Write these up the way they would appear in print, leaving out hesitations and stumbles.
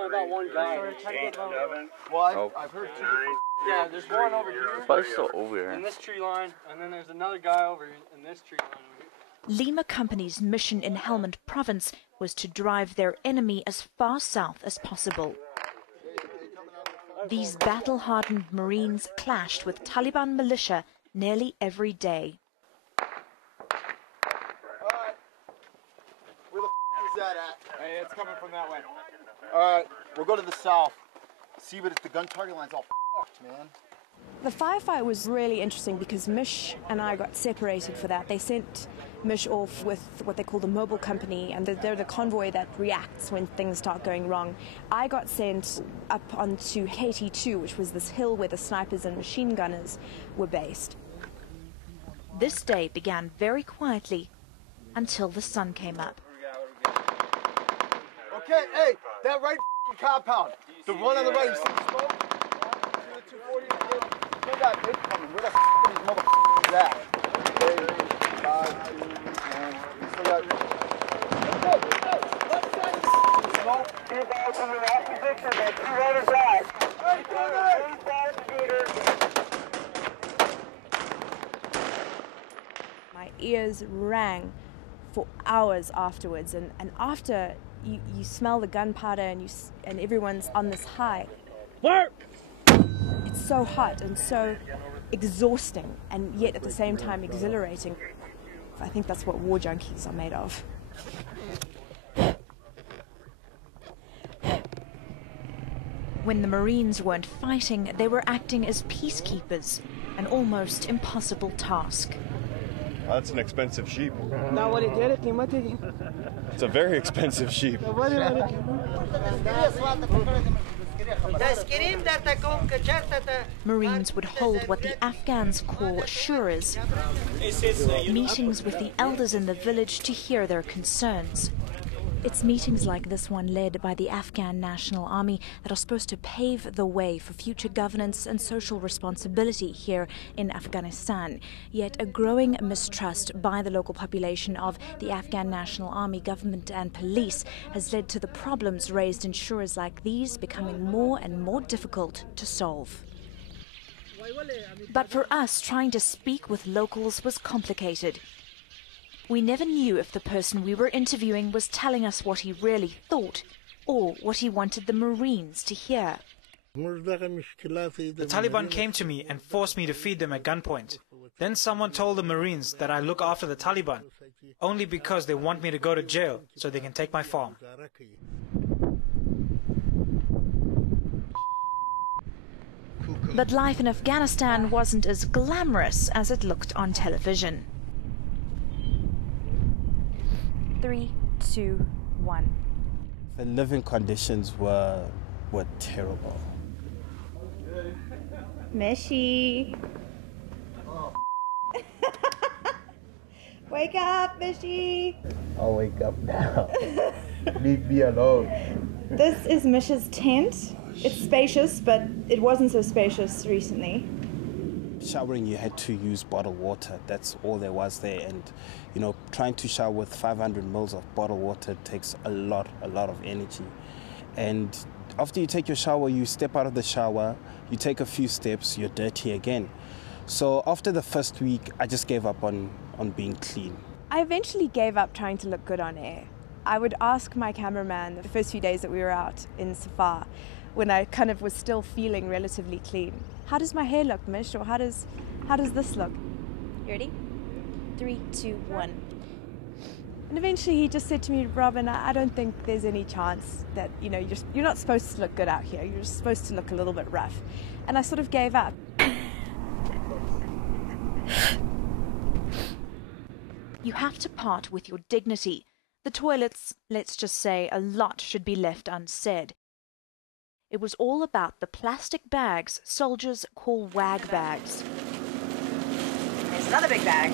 only about one guy. Well, I've heard two different. Yeah, there's one over here. But it's still over here. In this tree line, and then there's another guy over in this tree line over here. Lima Company's mission in Helmand Province was to drive their enemy as far south as possible. These battle-hardened Marines clashed with Taliban militia nearly every day. Alright. Where the is that at? Hey, it's coming from that way. Alright, we'll go to the south. See, but if the gun target line's all fucked, man. The firefight was really interesting because Mish and I got separated for that. They sent Mish off with what they call the mobile company, and they're the convoy that reacts when things start going wrong. I got sent up onto Haiti 2, which was this hill where the snipers and machine gunners were based. This day began very quietly until the sun came up. Okay, hey, that right compound, the one on the right, you see the smoke? See the 240? Look at that big coming. Where the is these motherfuckers at? 5, 2, 1. Still got. Left side of the smoke. 2 guys from the last position, man. 2 runners back. Hey, My ears rang for hours afterwards, and after you smell the gunpowder and everyone's on this high. Work! It's so hot and so exhausting, and yet at the same time exhilarating. I think that's what war junkies are made of. When the Marines weren't fighting, they were acting as peacekeepers, an almost impossible task. That's an expensive sheep. Now what It's a very expensive sheep. Marines would hold what the Afghans call shuras, meetings with the elders in the village to hear their concerns. It's meetings like this one led by the Afghan National Army that are supposed to pave the way for future governance and social responsibility here in Afghanistan. Yet a growing mistrust by the local population of the Afghan National Army, government and police has led to the problems raised in shuras like these becoming more and more difficult to solve. But for us, trying to speak with locals was complicated. We never knew if the person we were interviewing was telling us what he really thought or what he wanted the Marines to hear. The Taliban came to me and forced me to feed them at gunpoint. Then someone told the Marines that I look after the Taliban, only because they want me to go to jail so they can take my farm. But life in Afghanistan wasn't as glamorous as it looked on television. 3, 2, 1. The living conditions were terrible. Mishy. Wake up, Mishy. I'll wake up now. Leave me alone. This is Mish's tent. It's spacious, but it wasn't so spacious recently. Showering, you had to use bottled water. That's all there was there. And, you know, trying to shower with 500 mils of bottled water takes a lot of energy. And after you take your shower, you step out of the shower, you take a few steps, you're dirty again. So after the first week, I just gave up on being clean. I eventually gave up trying to look good on air. I would ask my cameraman the first few days that we were out in Safar, when I kind of was still feeling relatively clean. How does my hair look, Mish? Or how does this look? You ready? 3, 2, 1. And eventually he just said to me, Robin, I don't think there's any chance that, you know, you're not supposed to look good out here. You're just supposed to look a little bit rough. And I sort of gave up. You have to part with your dignity. The toilets, let's just say, a lot should be left unsaid. It was all about the plastic bags soldiers call wag bags. There's another big bag.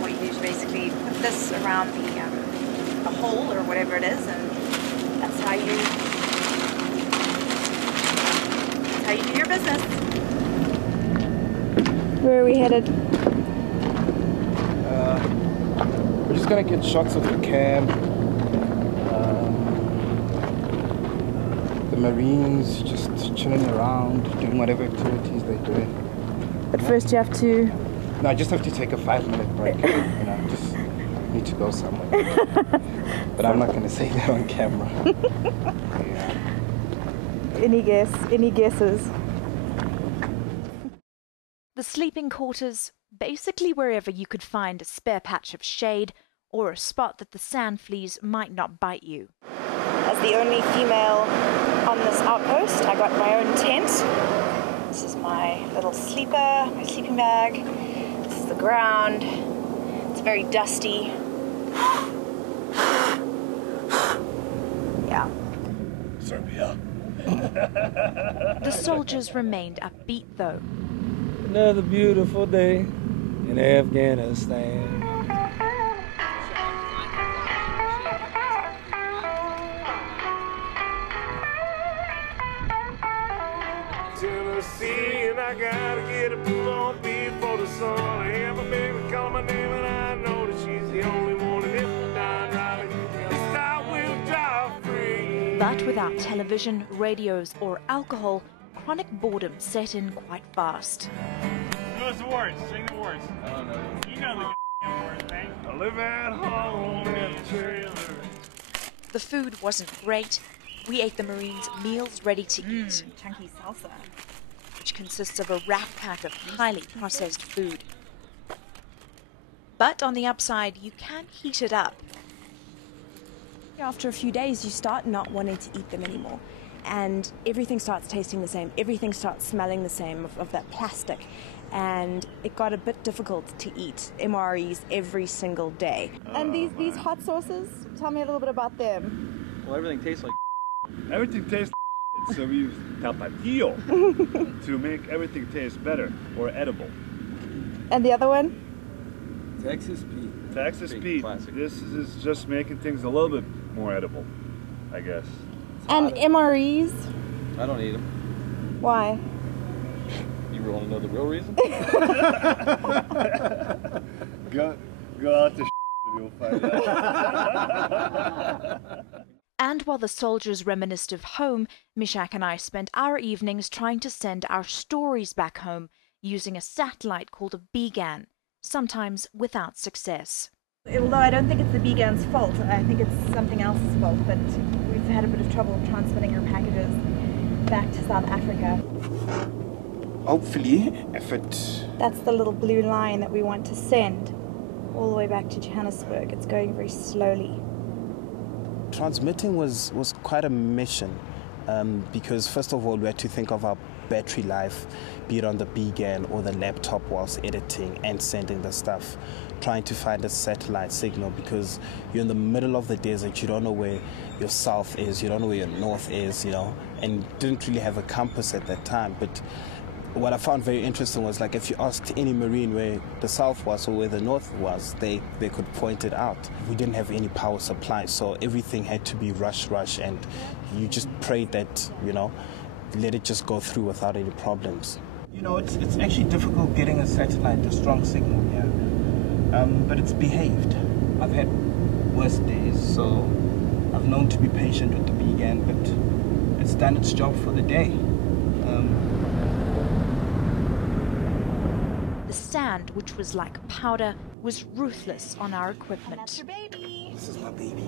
What you do is basically put this around the hole or whatever it is, and that's how you do your business. Where are we headed? We're just gonna get shots of the camp. Marines just chilling around, doing whatever activities they're doing. But first you have to... No, I just have to take a 5-minute break. Just need to go somewhere. But I'm not going to say that on camera. Yeah. Any guess? Any guesses? The sleeping quarters, basically wherever you could find a spare patch of shade or a spot that the sand fleas might not bite you. As the only female on this outpost, I got my own tent. This is my little sleeper, my sleeping bag. This is the ground. It's very dusty. Yeah. Serbia. The soldiers remained upbeat though. Another beautiful day in Afghanistan. Tennessee, and I gotta get a pull on before the sun. I have a baby call my name, and I know that she's the only one. And if I die driving, this I will die free. But without television, radios, or alcohol, chronic boredom set in quite fast. What's the words? Sing the words. I don't know. You know the words, man. I live at home in a trailer. The food wasn't great. We ate the Marines' meals ready to eat, Chunky salsa. which consists of a rack pack of highly processed food. But on the upside, you can heat it up. After a few days, you start not wanting to eat them anymore. And everything starts tasting the same. Everything starts smelling the same of that plastic. And it got a bit difficult to eat MREs every single day. And these hot sauces, tell me a little bit about them. Well, everything tastes like Everything tastes like so we use tapatio to make everything taste better or edible. And the other one? Texas Pete. Texas Pete. Classic. This is just making things a little bit more edible, I guess. And MREs? I don't eat them. Why? You want to know the real reason? Go out to and you'll find out. And while the soldiers reminisced of home, Mishak and I spent our evenings trying to send our stories back home using a satellite called a BGAN, sometimes without success. Although I don't think it's the BGAN's fault, I think it's something else's fault, but we've had a bit of trouble transmitting our packages back to South Africa. Hopefully, if it... That's the little blue line that we want to send all the way back to Johannesburg. It's going very slowly. Transmitting was quite a mission because first of all we had to think of our battery life, be it on the BGAN or the laptop whilst editing and sending the stuff, trying to find a satellite signal because you're in the middle of the desert, you don't know where your south is, you don't know where your north is, and didn't really have a compass at that time. But what I found very interesting was, like, if you asked any Marine where the south was or where the north was, they could point it out. We didn't have any power supply, so everything had to be rush, and you just prayed that, let it just go through without any problems. It's actually difficult getting a satellite, a strong signal here. But it's behaved. I've had worse days, so I've known to be patient with the BGAN, but it's done its job for the day. The sand, which was like powder, was ruthless on our equipment. That's your baby. This is my baby.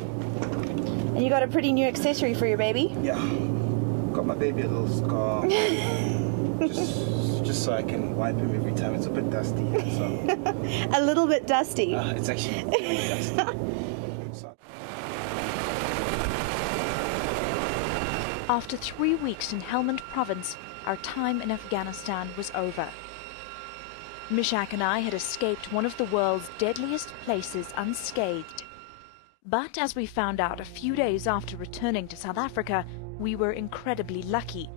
And you got a pretty new accessory for your baby? Yeah. Got my baby a little scar. just so I can wipe him every time. It's a bit dusty. So. A little bit dusty. It's actually very dusty. After 3 weeks in Helmand province, our time in Afghanistan was over. Mishak and I had escaped one of the world's deadliest places unscathed. But as we found out a few days after returning to South Africa, we were incredibly lucky.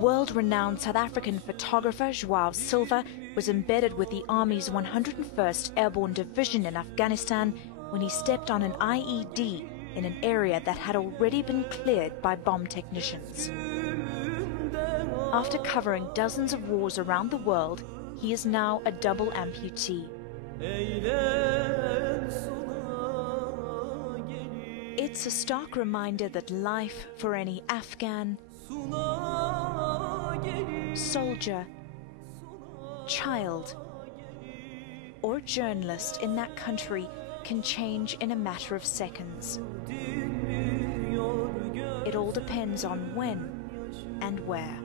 World-renowned South African photographer João Silva was embedded with the Army's 101st Airborne Division in Afghanistan when he stepped on an IED in an area that had already been cleared by bomb technicians. After covering dozens of wars around the world, he is now a double amputee. It's a stark reminder that life for any Afghan, soldier, child, or journalist in that country can change in a matter of seconds. It all depends on when and where.